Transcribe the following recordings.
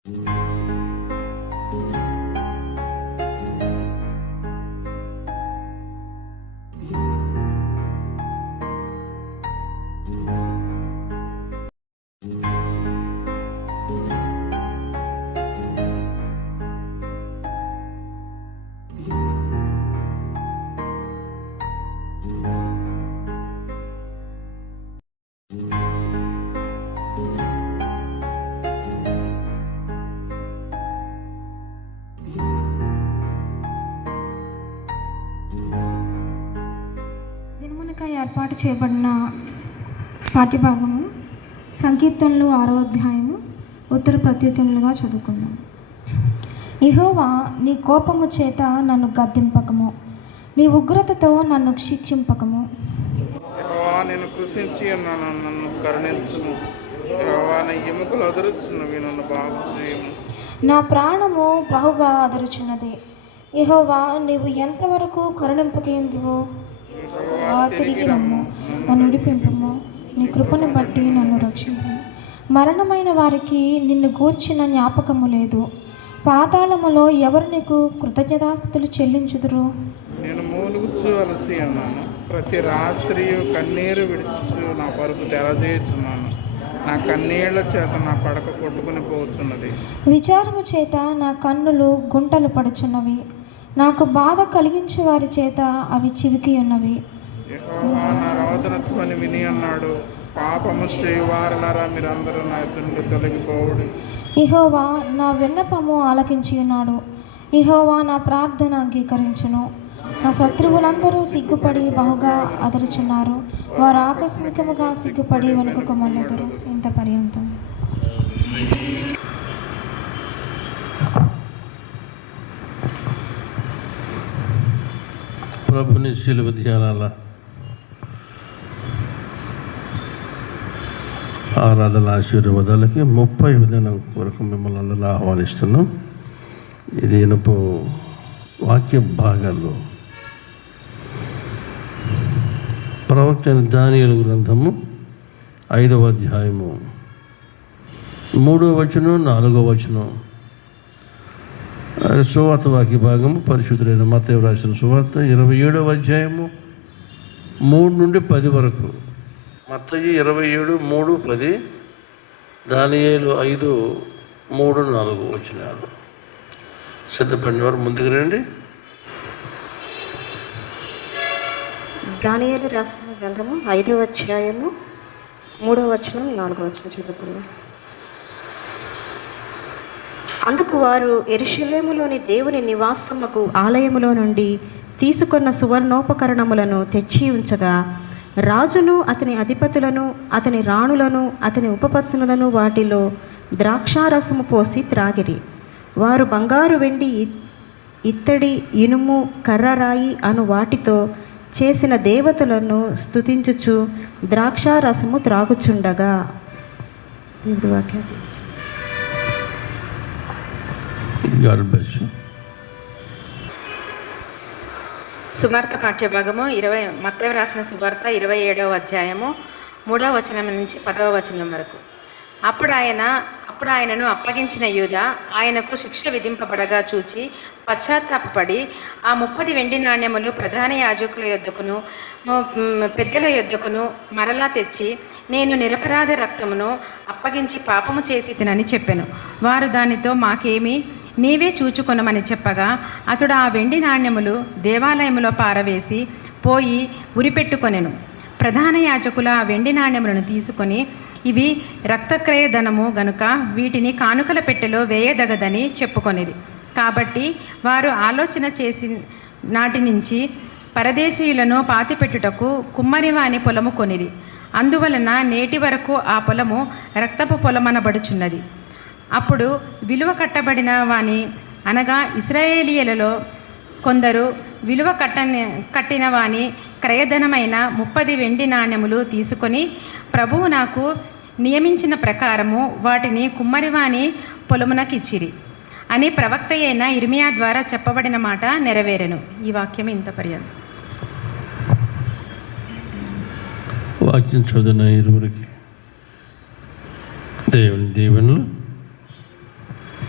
ఏర్పాటు చేయబడిన పాఠ్యభాగము సంకీర్తనలు 6వ అధ్యాయము ఉత్తర ప్రత్యుత్తములుగా చదువుకుందాం. యెహోవా, నీ కోపము చేత నన్ను గద్దింపకము, నీ ఉగ్రతతో నన్ను శిక్షింపకము. యెహోవా, నేను కృషించి ఉన్నాను, నన్ను కరుణించుము. యెహోవా, నా ఎముకలు అదురుచున్నవి, నన్ను బాగు చేయము. నా ప్రాణము బహుగా అదురుచున్నది. యెహోవా, నీవు ఎంతవరకు కరుణింపకేందువో తిరిగి రమ్ము, నన్ను విడిపింపము. నీ కృపను బట్టి నన్ను రక్షింపు. మరణమైన వారికి నిన్ను గూర్చిన జ్ఞాపకము లేదు. పాతాళములో ఎవరు నీకు కృతజ్ఞతాస్తుతులు చెల్లించుదురు? నేను మూలుగుచ్చు అలసి ఉన్నాను, ప్రతి రాత్రి కన్నీరు విడుచుచు నా పరుపు తెరచేయుచున్నాను. నా కన్నీళ్ల చేత నా పడక కొట్టుకుని పోవచ్చున్నది. విచారము చేత నా కన్నులు గుంటలు పడుచున్నవి. నాకు బాధ కలిగించు వారి చేత అవి చివికి ఉన్నవి. యెహోవా, నా రోదనత్వని విని అన్నాడు. పాపము చేయువారలారా, మీరందరూ నా ఎదురు నుండి తొలగిపోవుడి. యెహోవా నా విన్నపము ఆలకించి ఉన్నాడు. యెహోవా నా ప్రార్థన అంగీకరించును. నా శత్రువులందరూ సిగ్గుపడి బహుగా అదరుచున్నారు. వారు ఆకస్మికముగా సిగ్గుపడి వెనుకకు మళ్ళెదరు. ఇంత పర్యంతం. ప్రభుని శిలువ ధ్యానాల ఆరాధన ఆశీర్వాదాలకి 30వ దినం వరకు మిమ్మల్ని అందరూ ఆహ్వానిస్తున్నాం. ఇది ఇనుపు వాక్య భాగాల్లో ప్రవక్త దానియేలు గ్రంథము 5వ అధ్యాయము 3వ వచనం 4వ వచనం. సువార్త వాక్య భాగము పరిశుద్ధులైన మత్తయి రాసిన సువార్త 27వ అధ్యాయము 3 నుండి 10 వరకు. మత్తయి 27, 3, 10, దానియేలు 5, 3, 4 వచనాలు. సిద్ధపడిన వారు ముందుకు రండి. దానియేలు రాసిన గ్రంథము 5వ అధ్యాయము 3వ వచనం 4వ వచనం చదువుకుందాం. అందుకు వారు యెరూషలేములోని దేవుని నివాసముకు ఆలయములో నుండి తీసుకున్న సువర్ణోపకరణములను తెచ్చి ఉంచగా, రాజును అతని అధిపతులను అతని రాణులను అతని ఉపపత్నులను వాటిలో ద్రాక్షారసము పోసి త్రాగిరి. వారు బంగారు, వెండి, ఇత్తడి, ఇనుము, కర్రరాయి అను వాటితో చేసిన దేవతలను స్తుతించుచు ద్రాక్షారసము త్రాగుచుండగా. దేవుడి వాక్యం. సువార్త పాఠ్యభాగము మత్తయి రాసిన సువార్త 27వ అధ్యాయము 3వ వచనం నుంచి 10వ వచనం వరకు. అప్పుడు ఆయనను అప్పగించిన యూదా ఆయనకు శిక్ష విధింపబడగా చూచి పశ్చాత్తాపపడి ఆ 30 వెండి నాణ్యములు ప్రధాన యాజకుల యొద్దకును పెద్దల యొద్దకును మరలా తెచ్చి, నేను నిరపరాధ రక్తమును అప్పగించి పాపము చేసి తినని చెప్పెను. వారు దానితో, మాకేమి, నీవే చూచుకొనమని చెప్పగా, అతడు ఆ వెండి నాణ్యములు దేవాలయములో పారవేసి పోయి ఉరిపెట్టుకొనెను. ప్రధాన యాజకుల ఆ వెండి నాణ్యములను తీసుకొని, ఇవి రక్తక్రయ ధనము గనుక వీటిని కానుకల పెట్టెలో వేయదగదని చెప్పుకొనిది. కాబట్టి వారు ఆలోచన చేసి నాటి నుంచి పరదేశీయులను పాతిపెట్టుటకు కుమ్మరివాని పొలము కొనిది. అందువలన నేటి వరకు ఆ పొలము రక్తపు పొలమనబడుచున్నది. అప్పుడు విలువ కట్టబడిన వాని, అనగా ఇశ్రాయేలీయులలో కొందరు విలువ కట్టిన వాని క్రయధనమైన 30 వెండి నాణ్యములు తీసుకొని, ప్రభువు నాకు నియమించిన ప్రకారము వాటిని కుమ్మరివాని పొలమునకిచ్చిరి అని ప్రవక్త అయిన ఇర్మియా ద్వారా చెప్పబడిన మాట నెరవేరెను. ఈ వాక్యం ఇంత పర్యంతం. వాక్యం చదువున ఇరువురికి దేవుని దీవెనలు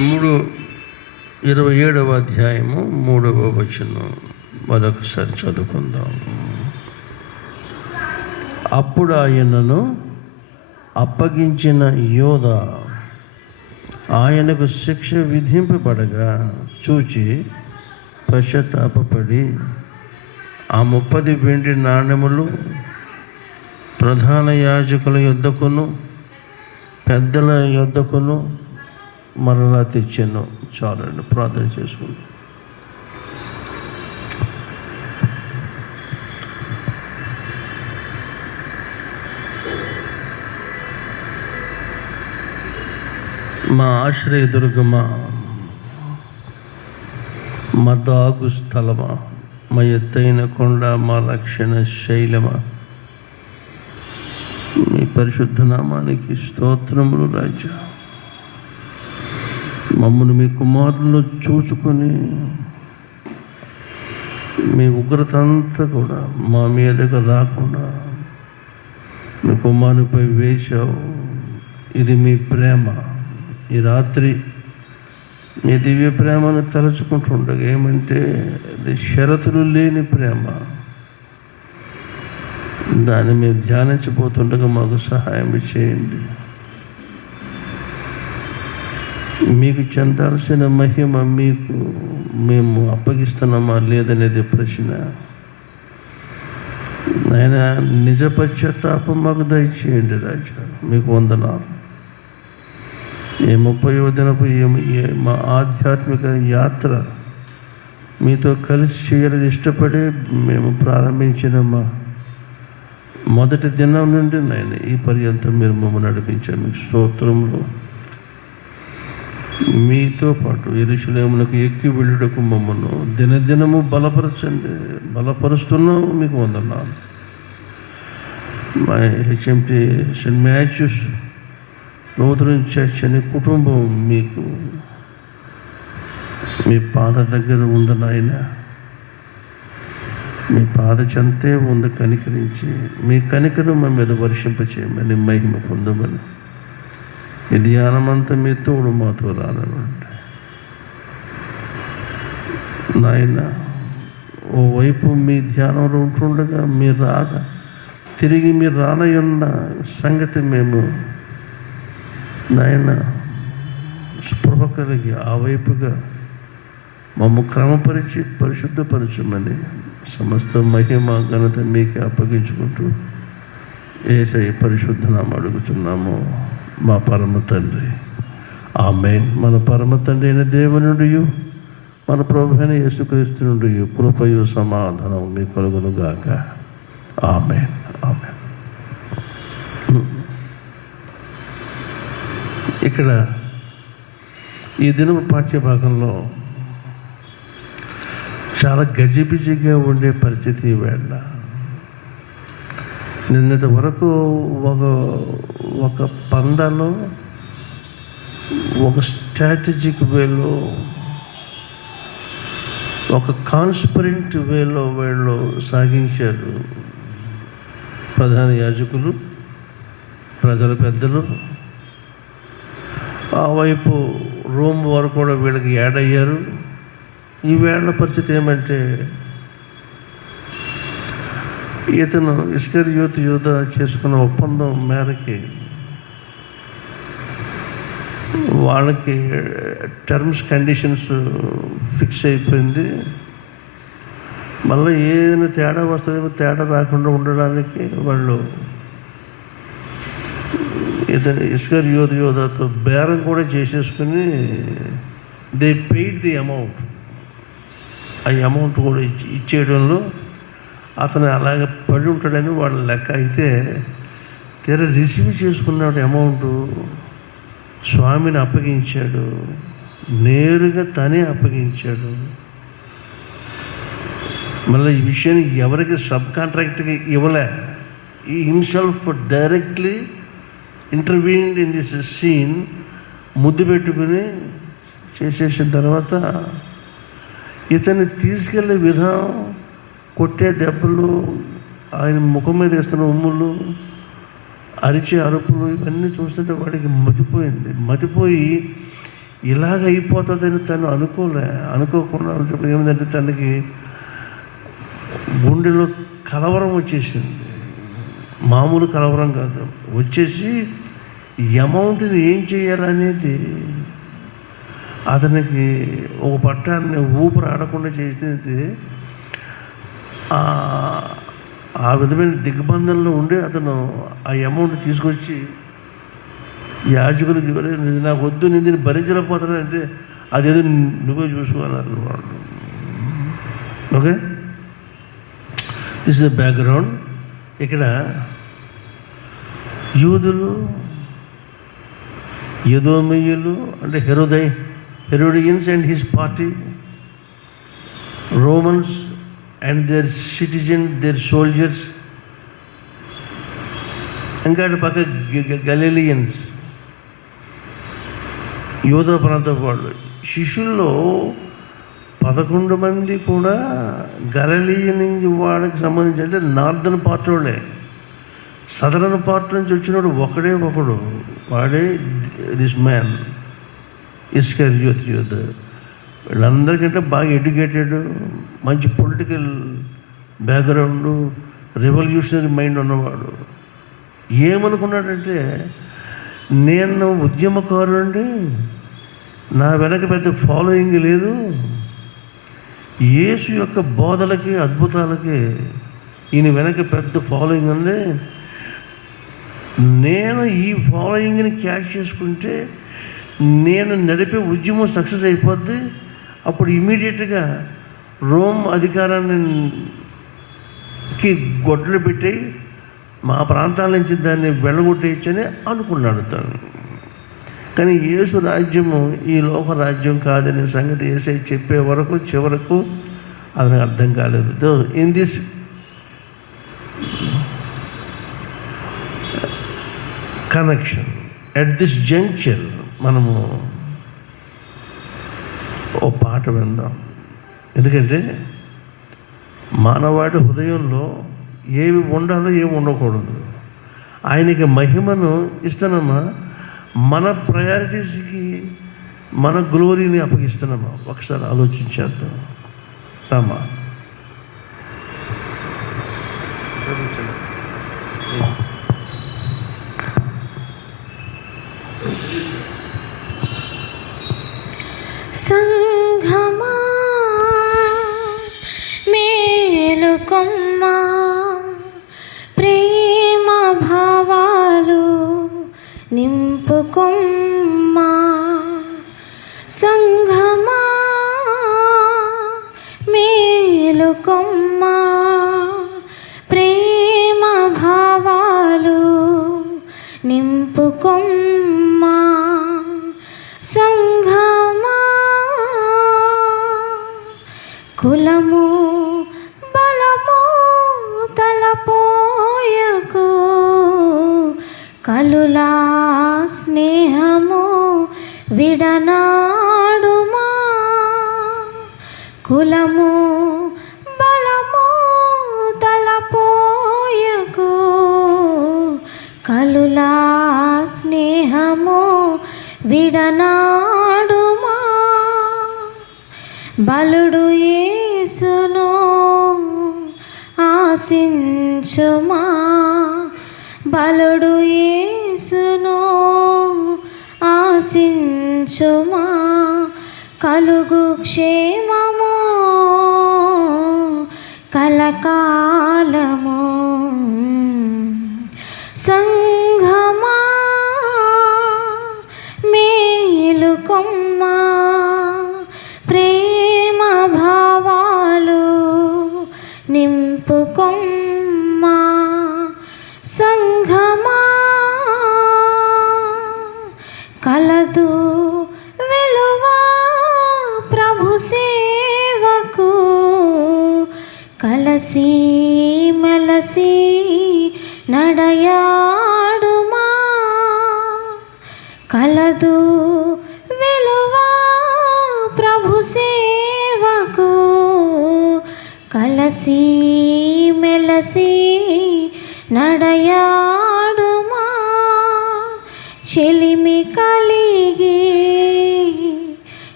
27వ అధ్యాయము 3వ వచనం మరొకసారి చదువుకుందాం. అప్పుడు ఆయనను అప్పగించిన యోధా ఆయనకు శిక్ష విధింపబడగా చూచి పశ్చాత్తాపపడి ఆ 30 వెండి నాణెములు ప్రధాన యాజకుల యొద్దకును పెద్దల యొద్దకును మరలా తెచ్చాను. చాలండి, ప్రార్థన చేసుకుంటాం. మా ఆశ్రయదుర్గమా, మా దాగు స్థలమా, మా ఎత్తైన కొండ, మా రక్షణ శైలమా, మీ పరిశుద్ధ నామానికి స్తోత్రములు రాజా. మమ్మల్ని మీ కుమారులు చూసుకొని మీ ఉగ్రత అంతా కూడా మా మీదకు రాకుండా మీ కుమారునిపై వేశావు. ఇది మీ ప్రేమ. ఈ రాత్రి మీ దివ్య ప్రేమను తలుచుకుంటుండగా ఏమంటే అది షరతులు లేని ప్రేమ. దాన్ని మేము ధ్యానించబోతుండగా మాకు సహాయం చేయండి. మీకు చెందాల్సిన మహిమ మీకు మేము అప్పగిస్తున్నామా లేదనేది ప్రశ్న. ఆయన నిజ పశ్చాత్తాపం మాకు దయచేయండి రాజా. మీకు వందనాలు. ఈ 30వ దినపు మా ఆధ్యాత్మిక యాత్ర మీతో కలిసి చేయాలని ఇష్టపడి మేము ప్రారంభించిన మా మొదటి దినం నుండి నాయన ఈ పర్యంతం మీరు మమ్మల్ని నడిపించారు. మీకు స్తోత్రములు. మీతో పాటు యెరూషలేమునకు ఎక్కి వెళ్ళుటకు మమ్మల్ని దినదినము బలపరచండి. బలపరుస్తున్నాము. మీకు వందనాలు. మా HMT Saint Mathews Lutheran church అనే కుటుంబం మీకు మీ పాద దగ్గర ఉంది నాయన. మీ పాద చెంతే ఉంది. కనికరించి మీ కనికరం మా మీద వర్షింపచేయమని మహిమ పొందమని ఈ ధ్యానమంతా మీ తోడు మాతో రానండి నాయన. ఓవైపు మీ ధ్యానంలో ఉంటుండగా మీరు తిరిగి మీరు రానయ్యున్న సంగతి మేము నాయన స్పృహ కలిగి ఆ వైపుగా మమ్ము క్రమపరిచి పరిశుద్ధపరచమని సమస్త మహిమ ఘనత మీకే అప్పగించుకుంటూ యేసయ్య పరిశుద్ధ నామమున అడుగుచున్నాము మా పరమ తండ్రి. ఆమేన్. మన పరమ తండ్రి అయిన దేవుని నుండి మన ప్రభు అయిన యేసుక్రీస్తు నుండి కృపయు సమాధానం మీ కలుగును గాక. ఆమేన్. ఆమేన్. ఇక్కడ ఈ దినపు పాఠ్యభాగంలో చాలా గజిబిజిగా ఉండే పరిస్థితి వేళ. నిన్నటి వరకు ఒక పందాలో ఒక స్ట్రాటజిక్ వేలో ఒక కాన్స్పరెంట్ వేలో వీళ్ళు సాగించారు ప్రధాన యాజకులు, ప్రజల పెద్దలు. ఆ వైపు రోమ్ వారు కూడా వీళ్ళకి యాడ్ అయ్యారు. ఈ వేళ పరిస్థితి ఏమంటే ఇతను ఇస్కరియోతు యూదా చేసుకున్న ఒప్పందం మేరకి వాళ్ళకి టర్మ్స్ కండిషన్స్ ఫిక్స్ అయిపోయింది. మళ్ళీ ఏదైనా తేడా వస్తుందేమో తేడా రాకుండా ఉండడానికి వాళ్ళు ఇతను ఇస్కరియోతు యూదాతో బేరం కూడా చేసేసుకుని దే పెయిడ్ ది అమౌంట్. ఆ అమౌంట్ కూడా ఇచ్చేయడంలో అతను అలాగే పడి ఉంటాడని వాళ్ళ లెక్క. అయితే తీరా రిసీవ్ చేసుకున్నాడు అమౌంట్. స్వామిని అప్పగించాడు, నేరుగా తనే అప్పగించాడు. మళ్ళీ ఈ విషయాన్ని ఎవరికి సబ్ కాంట్రాక్ట్గా ఇవ్వలే. ఈ himself directly ఇంటర్వ్యూన్డ్ in this scene. ముద్దు పెట్టుకుని చేసేసిన తర్వాత ఇతన్ని తీసుకెళ్ళే విధానం, కొట్టే దెబ్బలు, ఆయన ముఖం మీద వేస్తున్న ఉమ్ములు, అరిచే అరుపులు, ఇవన్నీ చూస్తుంటే వాడికి మతిపోయింది. మతిపోయి ఇలాగ అయిపోతుందని తను అనుకోకుండా ఏమిటంటే తనకి గుండెలో కలవరం వచ్చేసింది. మామూలు కలవరం కాదు, వచ్చేసి ఈ అమౌంట్ని ఏం చేయాలనేది అతనికి ఒక పట్టాన్ని ఊపిరి ఆడకుండా చేసేది. ఆ విధమైన దిగ్బంధంలో ఉండి అతను ఆ అమౌంట్ తీసుకొచ్చి యాజకులకు నాకు వద్దు, నేను దీన్ని భరించలేకపోతానంటే అదేదో నువ్వే చూసుకోవాలన్నారు వాళ్ళు. Okay, this is the background. ఇక్కడ యూదులు, ఎదోమీయులు అంటే హెరోడియన్స్ and his party, Romans and there citizen, there soldiers, ఇంకా అటు పక్క గలీలియన్స్, యూదా ప్రాంతం వాళ్ళు. శిష్యుల్లో 11 మంది కూడా గలీలియన్ వాడికి సంబంధించి, అంటే నార్దర్న్ పార్ట్ వాళ్ళే. సదరన్ పార్ట్ నుంచి వచ్చినప్పుడు ఒకడు వాడే దిస్ మ్యాన్ ఇస్కరియోత్ యూదా. వీళ్ళందరికంటే బాగా ఎడ్యుకేటెడ్, మంచి పొలిటికల్ బ్యాక్గ్రౌండ్, రెవల్యూషనరీ మైండ్ ఉన్నవాడు. ఏమనుకున్నాడంటే, నేను ఉద్యమకారుండి, నా వెనక పెద్ద ఫాలోయింగ్ లేదు, యేసు యొక్క బోధలకి అద్భుతాలకి ఈయన వెనక పెద్ద ఫాలోయింగ్ ఉంది, నేను ఈ ఫాలోయింగ్ని క్యాచ్ చేసుకుంటే నేను నడిపే ఉద్యమం సక్సెస్ అయిపోద్ది, అప్పుడు ఇమీడియట్గా రోమ్ అధికారానికి గొడ్లు పెట్టి మా ప్రాంతాల నుంచి దాన్ని వెళ్ళగొట్టేయచ్చని అనుకున్నాడు తను. కానీ యేసు రాజ్యము ఈ లోక రాజ్యం కాదనే సంగతి యేసయ్య చెప్పే వరకు చివరకు అది అర్థం కాలేదు. దో in this connection, at this juncture మనము ఓ పాట విందాం. ఎందుకంటే మానవాడి హృదయంలో ఏవి ఉండాలో ఏమి ఉండకూడదు. ఆయనకి మహిమను ఇస్తున్నామా, మన ప్రయారిటీస్కి మన గ్లోరీని అప్పగిస్తున్నామా? ఒకసారి ఆలోచించేద్దాం. రామా, సంఘమా మేలుకొమ్మా, ప్రేమ భావాలు నింపుకొమ్మా. సంఘమా మేలుకొమ్మా, ప్రేమ భావాలు నింపుకొమ్మా. సంఘమా కులము బలము తలపోయకు, కలులా స్నేహము విడనాడుమా. కులము బలము తలపోయకు, కలులా స్నేహము విడనాడుమా. బలుడు యేసును ఆశించుమా, బలుడు యేసును ఆశించుమా. కలుగు క్షేమము కలకాలము. సంఘమా మేలుకొమ్మా, ప్రేమ భావాలు నింపుకొమ్మా. సంఘమా కలదు వెలువా ప్రభు సేవకు, కలసి మెలసి నడయాడుమా. కలదు వెలువా ప్రభు సేవకు, కలసి మెలసి నడయాడుమా. చెలిమి కలిగి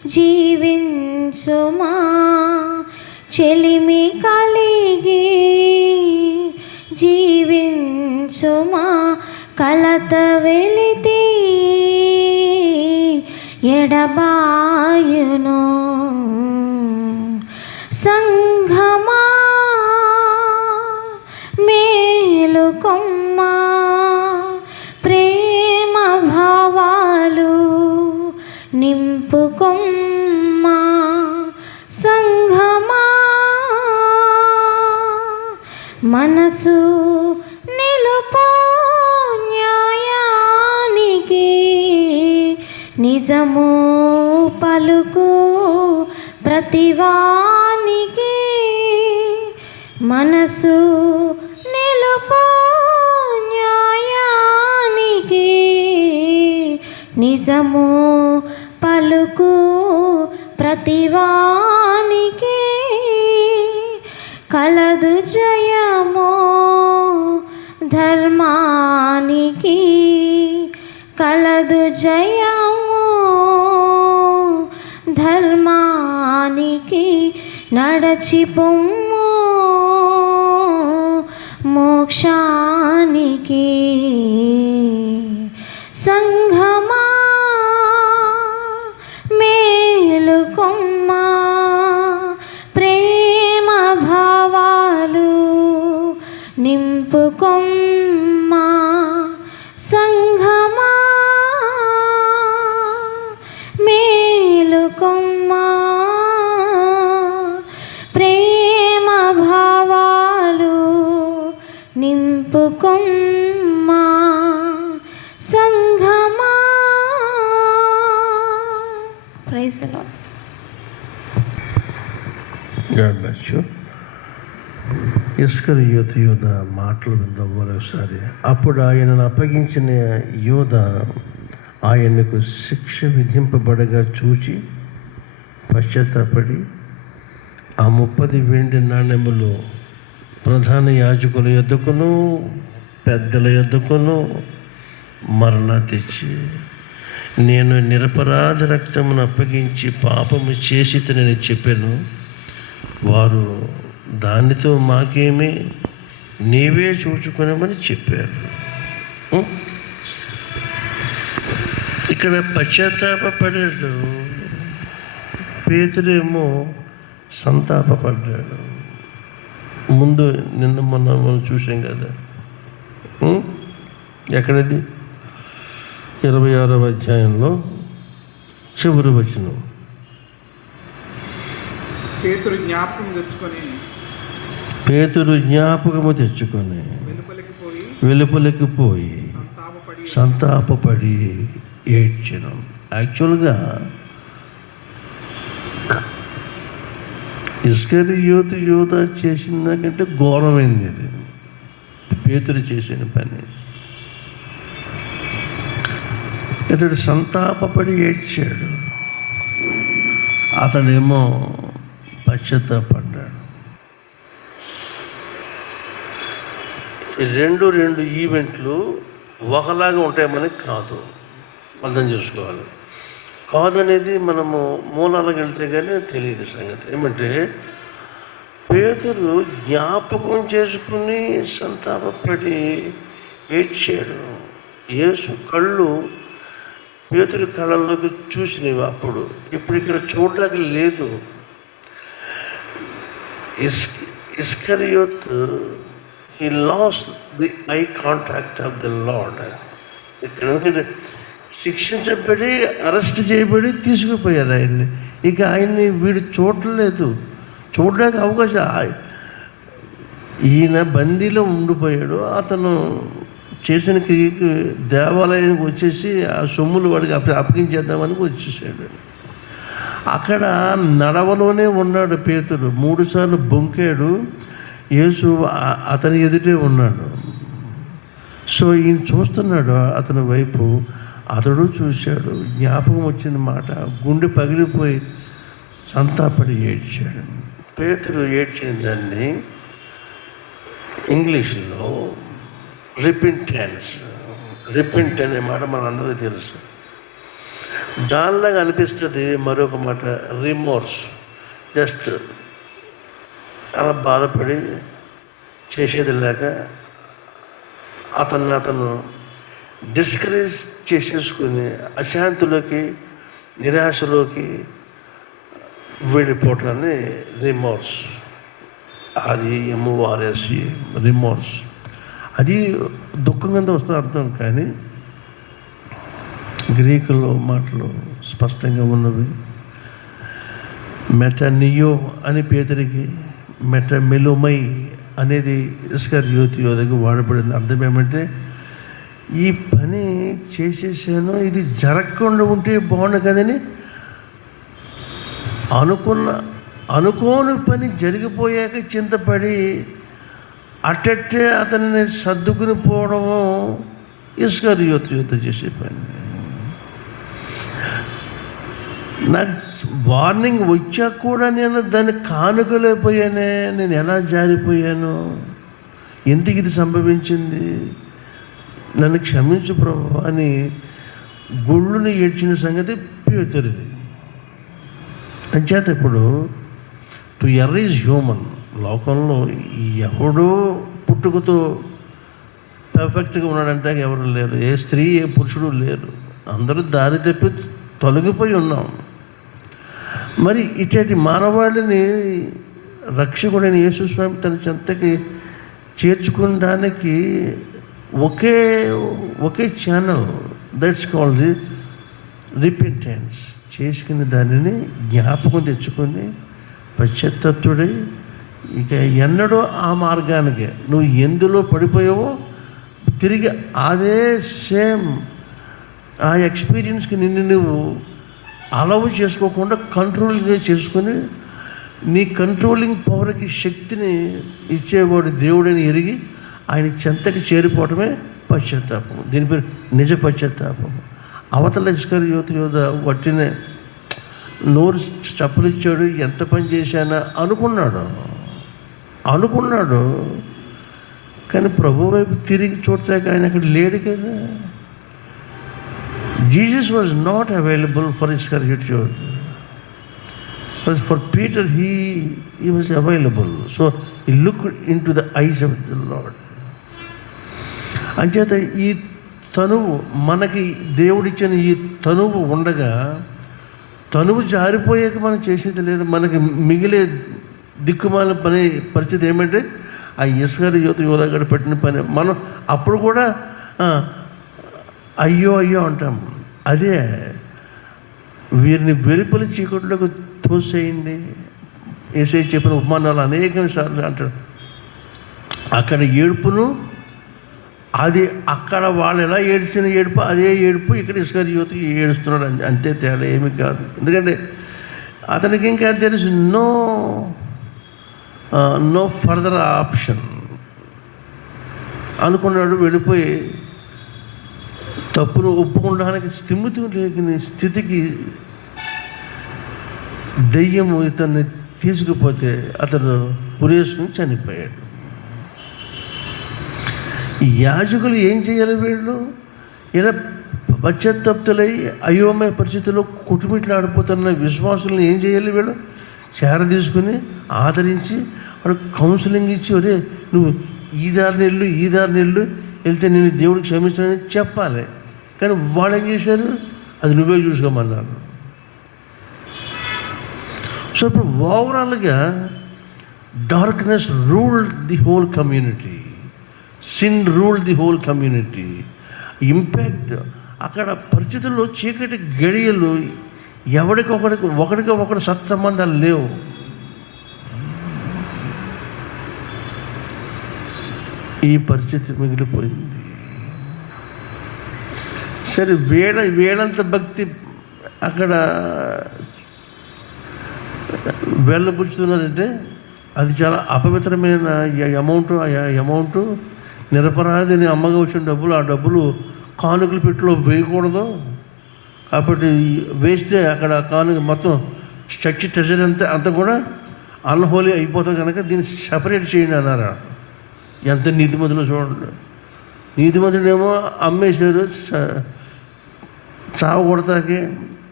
జీవించుమా చెలిమి కలిగి జీవించుమా కలత వెలితి ఎడబాయును సంఘమా మేలుకొమ్మా ప్రేమ భావాలు నింపుకొమ్మా సంఘమా మనసు నిలుపు న్యాయానికి నిజము పలుకు ప్రతివానికి మనసు నిలుపు న్యాయానికి నిజము పలుకు ప్రతివానికి కలదు జయము ధర్మానికి కలదు జయము ధర్మానికి నడచిపొమ్ము మోక్షానికి సంఘమా మేలుకొమ్మా ప్రేమ భావాలు నింపుకొమ్మా సంఘమా మేలుకొమ్మా ప్రేమ భావాలు నింపుకొమ్మా సంఘమా. Praise the lord. God bless you. ఇస్కరియోతు యూదా మాటలు విందాం మరోసారి. అప్పుడు ఆయనను అప్పగించిన యూదా ఆయనకు శిక్ష విధింపబడగా చూచి పశ్చాత్తాపడి ఆ 30 వెండి నాణెములు ప్రధాన యాజకుల యొద్దకును పెద్దల యొద్దకును మరలా తెచ్చి, నేను నిరపరాధ రక్తమును అప్పగించి పాపము చేసితనని చెప్పాను. వారు దానితో మాకేమీ, నీవే చూచుకున్నామని చెప్పారు. ఇక్కడ పశ్చాత్తాపడ్డాడు, పేతురేమో సంతాపడ్డాడు. ముందు నిన్న మనం చూసాం కదా, ఎక్కడది 26వ అధ్యాయంలో చివరి వచనం. పేతురు జ్ఞాపకము తెచ్చుకొని వెలుపలికి పోయి సంతాపపడి ఏడ్చెను. యాక్చువల్గా ఇస్కరియోతు యూదా చేసిన దాకంటే ఘోరమైంది ఇది, పేతురు చేసిన పని. ఇతడు సంతాపపడి ఏడ్చాడు, అతడేమో పశ్చాత్తాపడ్డాడు. రెండు ఈవెంట్లు ఒకలాగా ఉంటాయమని కాదు, అర్థం చేసుకోవాలి. కాదనేది మనము మూలాలకు వెళ్తే కానీ తెలియదు సంగతి. ఏమంటే పేతురు జ్ఞాపకం చేసుకుని సంతాపపడి ఏడ్చాడు. యేసు కళ్ళు పేతురు కళ్ళల్లోకి చూసినవి అప్పుడు, ఇప్పుడు ఇక్కడ చూడడానికి లేదు. Iscariot he lost the eye contact of the Lord. ఇక్కడ శిక్షించబడి అరెస్ట్ చేయబడి తీసుకుపోయారు ఆయన్ని. ఇక ఆయన్ని వీడు చూడలేదు, చూడడానికి అవకాశం. ఈయన బందీలో ఉండిపోయాడు. అతను చేసిన క్రియకి దేవాలయానికి వచ్చేసి ఆ సొమ్ములు వాడికి అప్పగించేద్దామని వచ్చేసాడు. అక్కడ నడవలోనే ఉన్నాడు పేతురు. 3 సార్లు బొంకాడు. యేసు అతని ఎదుటే ఉన్నాడు. సో ఈయన చూస్తున్నాడు అతని వైపు. అతడు చూశాడు, జ్ఞాపకం వచ్చిన మాట, గుండె పగిలిపోయి సంతాపడి ఏడ్చాడు. పేతురు ఏడ్చిన దాన్ని ఇంగ్లీష్లో రిపెంటెన్స్ అనే మాట మనందరికీ తెలుసు. జాన్లాగా అనిపిస్తుంది. మరొక మాట రిమోర్స్, జస్ట్ అలా బాధపడి చేసేది లేక అతను డిస్కరేజ్ చేసేసుకుని అశాంతిలోకి, నిరాశలోకి వెళ్ళిపోవటాన్ని రిమోర్స్, REMORS, రిమోర్స్. అది దుఃఖం కింద వస్తుంది అర్థం. కానీ గ్రీకులో మాటలు స్పష్టంగా ఉన్నవి. మెటనియో అని పేదరికి, మెటమెలోమై అనేది ఇస్కరియోతు వాడబడింది. అర్థం ఏమంటే, ఈ పని చేసేసాను, ఇది జరగకుండా ఉంటే బాగుండు కదని అనుకోని పని జరిగిపోయాక చింతపడి అట్టట్టే అతన్ని సర్దుకుని పోవడము ఇస్కరియోతు చేసే పని. నాకు వార్నింగ్ వచ్చాక కూడా నేను దాన్ని కానుకలేకపోయానే, నేను ఎలా జారిపోయాను, ఎందుకు ఇది సంభవించింది, నన్ను క్షమించు ప్రభు అని గుళ్ళుని ఏడ్చిన సంగతి పేతురిది. అంచేత ఇప్పుడు టు ఎర్ర ఈజ్ హ్యూమన్. లోకంలో ఎవడో పుట్టుకతో పర్ఫెక్ట్గా ఉన్నాడంటే ఎవరు లేరు. ఏ స్త్రీ ఏ పురుషుడు లేరు. అందరూ దారి తప్పి తొలగిపోయి ఉన్నాం. మరి ఇటువంటి మానవాళిని రక్షకుడైన యేసుస్వామి తన చెంతకి చేర్చుకోవడానికి ఒకే channel, that's called the repentance. చేసుకుని దానిని జ్ఞాపకం తెచ్చుకొని పశ్చాత్తాపడి ఇక ఎన్నడూ ఆ మార్గానికి నువ్వు ఎందులో పడిపోయావో తిరిగి అదే సేమ్ ఆ ఎక్స్పీరియన్స్కి నిన్ను నువ్వు అలవ్ చేసుకోకుండా కంట్రోల్గా చేసుకొని నీ కంట్రోలింగ్ పవర్కి శక్తిని ఇచ్చేవాడు దేవుడని ఎరిగి ఆయన చెంతకి చేరిపోవటమే పశ్చాత్తాపం. దీని పేరు నిజ పశ్చాత్తాపం. అవతల ఇస్కరియోతు వట్టినే నోరు చప్పులిచ్చాడు, ఎంత పని చేశానా అనుకున్నాడు. కానీ ప్రభు వైపు తిరిగి చూడటాక ఆయన అక్కడ లేడు కదా. Jesus was not available for Iscariot. But for Peter, he was available. So he looked into the eyes of the Lord. అంచేత ఈ తనువు మనకి దేవుడిచ్చిన ఈ తనువు ఉండగా, తనువు జారిపోయాక మనం చేసేది లేదు. మనకి మిగిలే దిక్కుమాల పరిస్థితి ఏమంటే ఆ ఇస్కరియోతు పెట్టిన పని. మనం అప్పుడు కూడా అయ్యో అంటాం. అదే వీరిని వెలుపల చీకట్లోకి తోసేయండి. యేసయ్య చెప్పిన ఉపమానాలు అనేక సార్లు అంటాడు. అక్కడ ఏడుపును, అది అక్కడ వాళ్ళు ఎలా ఏడ్చిన ఏడుపు అదే ఏడుపు ఇక్కడ ఇస్కరియోతు ఏడుస్తున్నాడు. అంతే తేడా, ఏమి కాదు. ఎందుకంటే అతనికి ఇంకా there is no further option అనుకున్నాడు. వెళ్ళిపోయి తప్పును ఒప్పుకోవడానికి స్థిమితం లేని స్థితికి దెయ్యము ఇతన్ని తీసుకుపోతే అతను ఉరేసుకుని చనిపోయాడు. యాజకులు ఏం చేయాలి? వీళ్ళు ఇలా పశ్చాత్తాప్తులై అయోమయ పరిస్థితుల్లో కుటుంబిట్లాడిపోతున్న విశ్వాసులను ఏం చేయాలి? వీళ్ళు చేర తీసుకుని ఆదరించి వాడు కౌన్సిలింగ్ ఇచ్చి, ఒరే నువ్వు ఈ దారిని వెళ్ళు వెళ్తే నేను దేవుడికి క్షమించాలని చెప్పాలి. కానీ వాళ్ళు ఏం చేశారు? అది నువ్వే చూసుకోమన్నారు. సో ఇప్పుడు ఓవరాల్గా darkness ruled the whole community, sin ruled the whole community. Impact అక్కడ పరిస్థితుల్లో చీకటి గడియలు ఒకరికి సత్సంబంధాలు లేవు. ఈ పరిస్థితి మిగిలిపోయింది. సరే, వేళంత భక్తి అక్కడ వెళ్ళబుచ్చుతున్నారంటే అది చాలా అపవిత్రమైన అమౌంట్. నిరపరాధిని అమ్మగా వచ్చిన డబ్బులు, ఆ డబ్బులు కానుకల పెట్టిలో వేయకూడదు. కాబట్టి వేస్తే అక్కడ కానుక మొత్తం చర్చి ట్రెజర్ అంతా కూడా అన్హోలీ అయిపోతుంది. కనుక దీన్ని సపరేట్ చేయండి అన్నారు. ఎంత నీతిమంతులు చూడండి. నీతిమంతుడేమో అమ్మేశారు చావు కొడతాకి,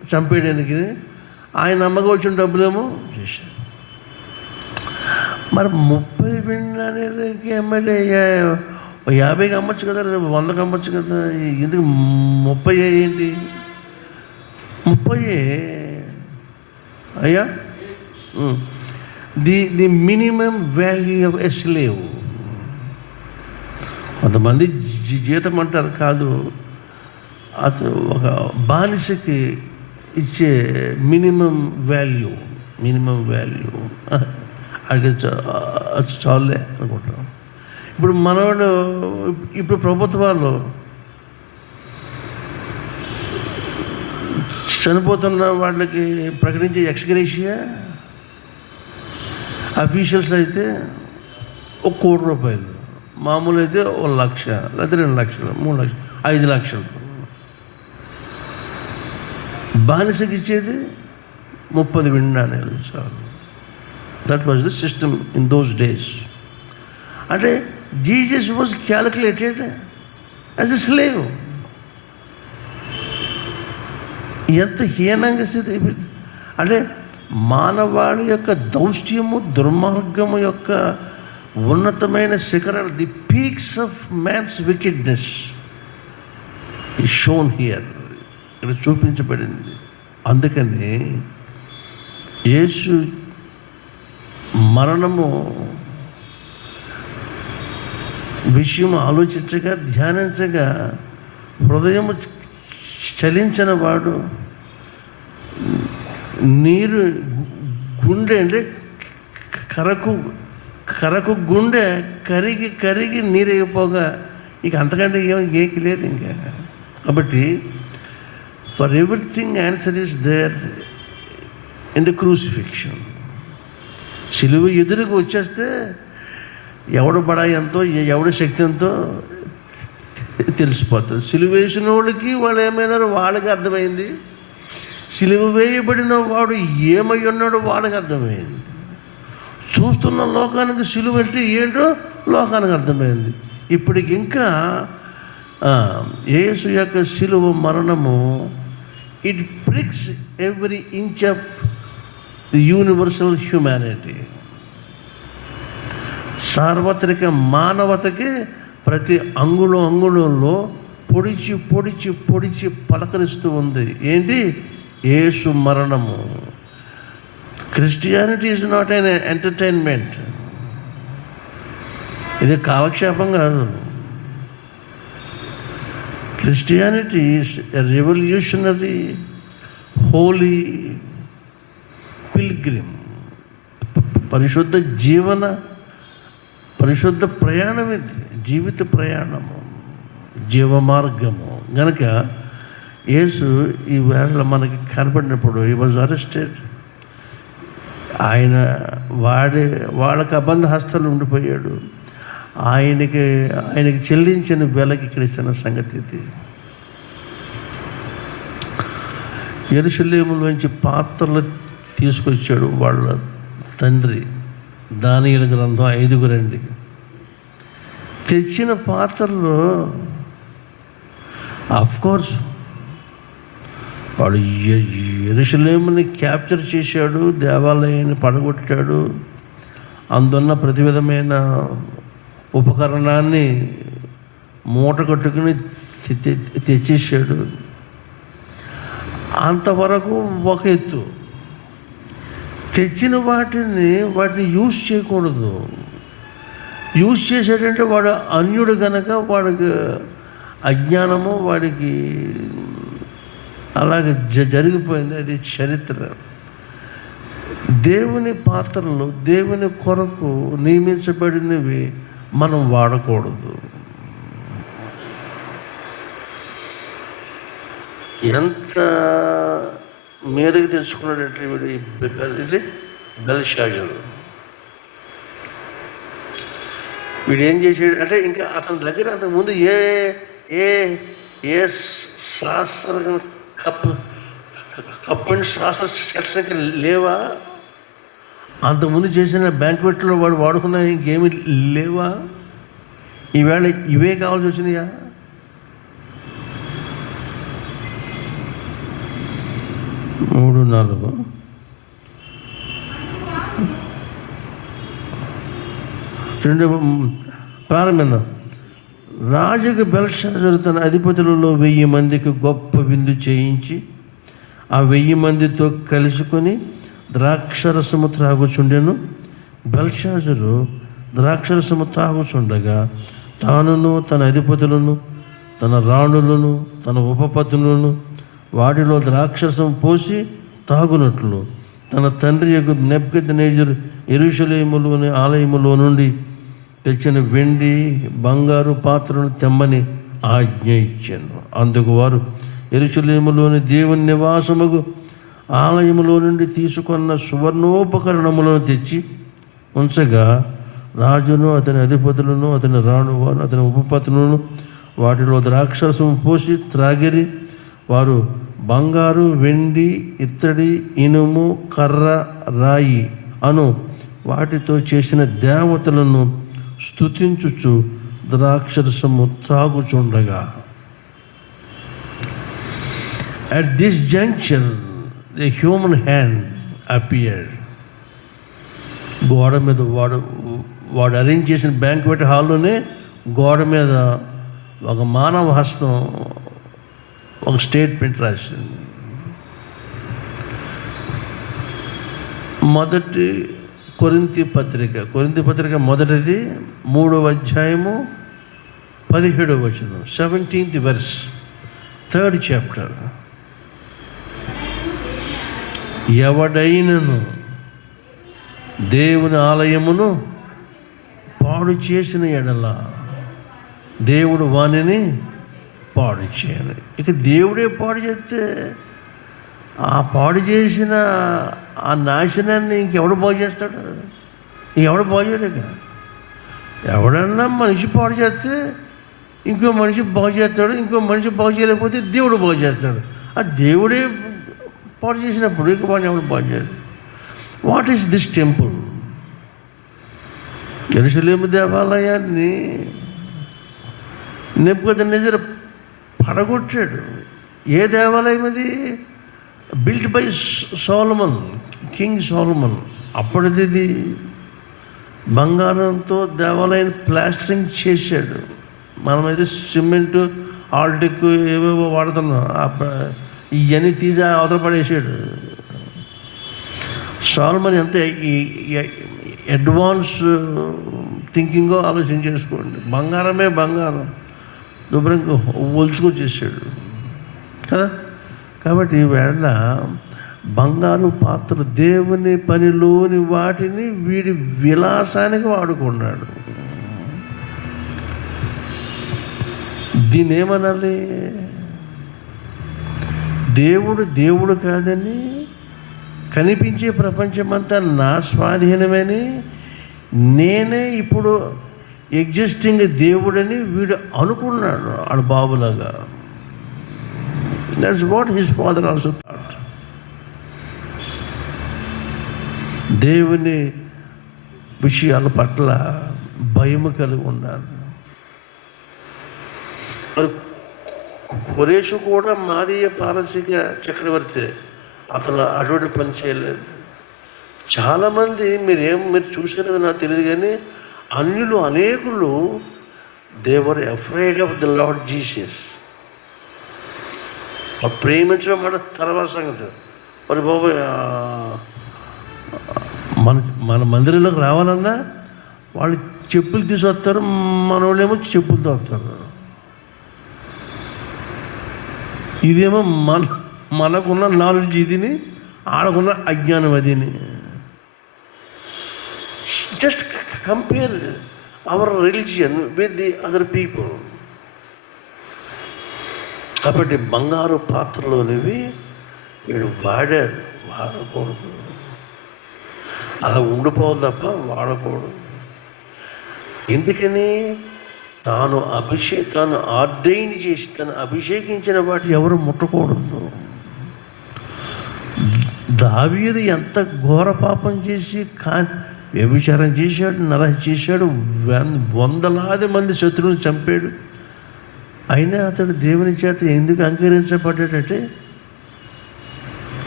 చంపేయడానికి ఆయన నమ్మకం వచ్చిన డబ్బులేమో చేశారు. మరి 30 విన్నానికి ఎమ్మెల్యే 50కి అమ్మచ్చు కదా, 100కి అమ్మచ్చు కదా, ఎందుకు 30 ఏంటి? 30 అయ్యా the minimum value of a slave. కొంతమంది జీతం అంటారు, కాదు, అతను ఒక బానిసకి ఇచ్చే మినిమం వాల్యూ అది చాలే అనుకుంటాం. ఇప్పుడు మనవాడు ఇప్పుడు ప్రభుత్వాలు చనిపోతున్న వాళ్ళకి ప్రకటించే ఎక్స్గ్రేషియా అఫీషియల్స్ అయితే 1 కోటి రూపాయలు, మామూలు అయితే 1 లక్ష, లేదా 2 లక్షలు, 3 లక్షలు, 5 లక్షలు. బానిసకి ఇచ్చేది 30 విన్నానేలు చాలు. That was the system in those days. అంటే Jesus was calculated as a slave. ఎంత హీనంగా స్థితి! అంటే మానవాళి యొక్క దౌష్ట్యము, దుర్మార్గము యొక్క ఉన్నతమైన శిఖరాలు, the peaks of man's wickedness ఈ షోన్ హియర్, ఇక్కడ చూపించబడింది. అందుకని యేసు మరణము విషయం ఆలోచించగా, ధ్యానించగా హృదయము చలించిన వాడు, నీరు గుండె అంటే కరకు గుండె కరిగి నీరైపోగా ఇక అంతకంటే ఏకి లేదు ఇంకా. కాబట్టి for everything answer is there in the crucifixion. సిలువ ఎదురుకు వచ్చేస్తే ఎవడు బడాయి ఎంతో, ఎవడి శక్తి ఎంతో తెలిసిపోతుంది. సిలువ వేసిన వాళ్ళకి వాళ్ళు ఏమైనారో వాళ్ళకి అర్థమైంది, సిలువ వేయబడిన వాడు ఏమై ఉన్నాడో వాళ్ళకి అర్థమైంది, చూస్తున్న లోకానికి సిలువ అంటే ఏంటో లోకానికి అర్థమైంది. ఇప్పటికి ఇంకా యేసు యొక్క సిలువ మరణము it prix every inch of the universal humanity. సార్వత్రిక మానవతకి ప్రతి అంగుళంలో పొడిచి పలకరిస్తూ ఉంది. ఏంటి? యేసు మరణము. Christianity is not an entertainment. ఇది కాలక్షేపం కాదు. Christianity is a revolutionary Holi pilgrim. పరిశుద్ధ ప్రయాణం, ఇది జీవిత ప్రయాణము, జీవమార్గము. గనక యేసు ఈ వేళ మనకి కనపడినప్పుడు ఈ వాజ్ అరెస్టెడ్. ఆయన వాళ్ళకి అబంధ హస్తాలు ఉండిపోయాడు. ఆయనకి చెల్లించిన వెలకి ఇక్కడ ఇచ్చిన సంగతి ఇది. యెరూషలేములోంచి పాత్రలు తీసుకొచ్చాడు వాళ్ళ తండ్రి. దానియేలు గ్రంథం 5 తెచ్చిన పాత్రలో ఆఫ్కోర్స్ వాడు యెరూషలేముని క్యాప్చర్ చేశాడు, దేవాలయాన్ని పడగొట్టాడు, అందున్న ప్రతి విధమైన ఉపకరణాన్ని మూట కట్టుకుని తెచ్చేసాడు. అంతవరకు ఒక ఎత్తు. తెచ్చిన వాటిని యూజ్ చేయకూడదు. యూజ్ చేసేటంటే వాడు అన్యుడు గనక వాడికి అజ్ఞానము, వాడికి అలాగే జరిగిపోయింది. అది చరిత్ర. దేవుని పాత్రలు దేవుని కొరకు నియమించబడినవి మనం వాడకూడదు. ఎంత మీదకి తెచ్చుకున్నాడంటే వీడు బెల్షాజరు. వీడు ఏం చేసాడు అంటే, ఇంకా అతని దగ్గర అంతకుముందు ఏ శాస్త్ర కప్ అండ్ శాస్త్ర చర్చకి లేవా? అంతకుముందు చేసిన బ్యాంక్వెట్లో వాడు వాడుకున్న ఇంకేమీ లేవా? ఈవేళ ఇవే కావాల్సి వచ్చినాయా? 3:4 ప్రారంభిద్దాం. రాజుకు బెల్షాజరు తన అధిపతులలో 1000 మందికి గొప్ప విందు చేయించి ఆ 1000 మందితో కలుసుకొని ద్రాక్షరసము త్రాగుచుండెను. బెల్షాజరు ద్రాక్షరసము త్రాగుచుండగా తానును తన అధిపతులను తన రాణులను తన ఉపపత్నులను వాటిలో ద్రాక్షరసం పోసి తాగునట్లు తన తండ్రి యొక్క నెబుకద్నెజరు యెరూషలేములోని ఆలయములో నుండి తెచ్చిన వెండి బంగారు పాత్రను తెమ్మని ఆజ్ఞ ఇచ్చాను. అందుకు వారు యెరూషలేములోని దేవుని నివాసముకు ఆలయములో నుండి తీసుకున్న సువర్ణోపకరణములను తెచ్చి ఉంచగా రాజును అతని అధిపతులను అతని రాణువారు అతని ఉపపత్నులను వాటిలో ద్రాక్షరసం పోసి త్రాగిరి. వారు బంగారు, వెండి, ఇత్తడి, ఇనుము, కర్ర, రాయి అను వాటితో చేసిన దేవతలను స్తుతించుచు ద్రాక్షరసము త్రాగుచుండగా. At this juncture, a human hand appeared. గోడ మీద వాడు అరేంజ్ చేసిన బ్యాంక్వెట్ హాల్లోనే గోడ మీద ఒక మానవ హస్తం ఒక స్టేట్మెంట్ రాసింది. మొదటి కొరింథీ పత్రిక మొదటిది 3వ అధ్యాయము 17వ వచనం, 17th verse, 3rd chapter. ఎవడైనను దేవుని ఆలయమును పాడు చేసిన ఎడల దేవుడు వానిని పాడు చేయాలి. ఇక దేవుడే పాడు చేస్తే ఆ పాడు చేసిన ఆ నాశనాన్ని ఇంకెవడు బాగు చేస్తాడు? ఇంకెవడు బాగు చేయలేక. ఎవడన్నా మనిషి పాడు చేస్తే ఇంకో మనిషి బాగు చేస్తాడు, ఇంకో మనిషి బాగు చేయలేకపోతే దేవుడు బాగు చేస్తాడు. ఆ దేవుడే పాడు చేసినప్పుడు ఇక వాడిని ఎవడు బాగు చేయాలి? What is this temple? యెరూషలేము దేవాలయాన్ని నెబుకద్నెజరు పడగొట్టాడు. ఏ దేవాలయం అది? Built by Solomon, king Solomon. అప్పటిది బంగారంతో దేవాలయం ప్లాస్టరింగ్ చేశాడు. మనమైతే సిమెంటు, ఆల్టిక్ ఏవేవో వాడుతున్నాం. ఇవన్నీ తీసి అవతల పడేసాడు. సోలమన్ ఎంత అడ్వాన్స్ థింకింగో ఆలోచన చేసుకోండి. బంగారమే బంగారం శుభ్రంగా ఒలుచుకొచ్చేసాడు కదా. కాబట్టి వేళ బంగారు పాత్రలు దేవుని పనిలోని వాటిని వీడి విలాసానికి వాడుకున్నాడు. దీన్ని ఏమనాలి? దేవుడు కాదని, కనిపించే ప్రపంచమంతా నా స్వాధీనమని, నేనే ఇప్పుడు ఎగ్జిస్టింగ్ దేవుడని వీడు అనుకున్నాడు. ఆడు బాబులాగా. That's what his father also thought. దేవుని విషయాల పట్ల భయము కలిగి ఉండాలి. మరి కొరేషు కూడా మాదీయ పారసీక చక్రవర్తి. అతను అటువంటి పని చేయలేదు. చాలామంది మీరు చూసారో నాకు తెలియదు కానీ అన్యులు అనేకులు they were afraid of the lord Jesus. ప్రేమించడం మాట తర్వాత సంగతి. మరి బాబు మన మందిరంలోకి రావాలన్నా వాళ్ళు చెప్పులు తీసుకొస్తారు, మన వాళ్ళేమో చెప్పులతో వస్తారు. ఇదేమో మనకున్న నాలెడ్జ్ ఇదిని, ఆడకున్న అజ్ఞానం అదిని. Just compare hour religion with the other people. కాబట్టి బంగారు పాత్రలోనివి వీడు వాడకూడదు. అలా ఉండిపోవాలి తప్ప వాడకూడదు. ఎందుకని? తాను ఆర్డైన్ చేసి తను అభిషేకించిన వాటి ఎవరు ముట్టకూడదు. దావీదు ఎంత ఘోర పాపం చేసి వ్యభిచారం చేశాడు, నరహత్య చేశాడు, వందలాది మంది శత్రువులను చంపాడు. అయినా అతడు దేవుని చేత ఎందుకు అంగీకరించబడ్డాడంటే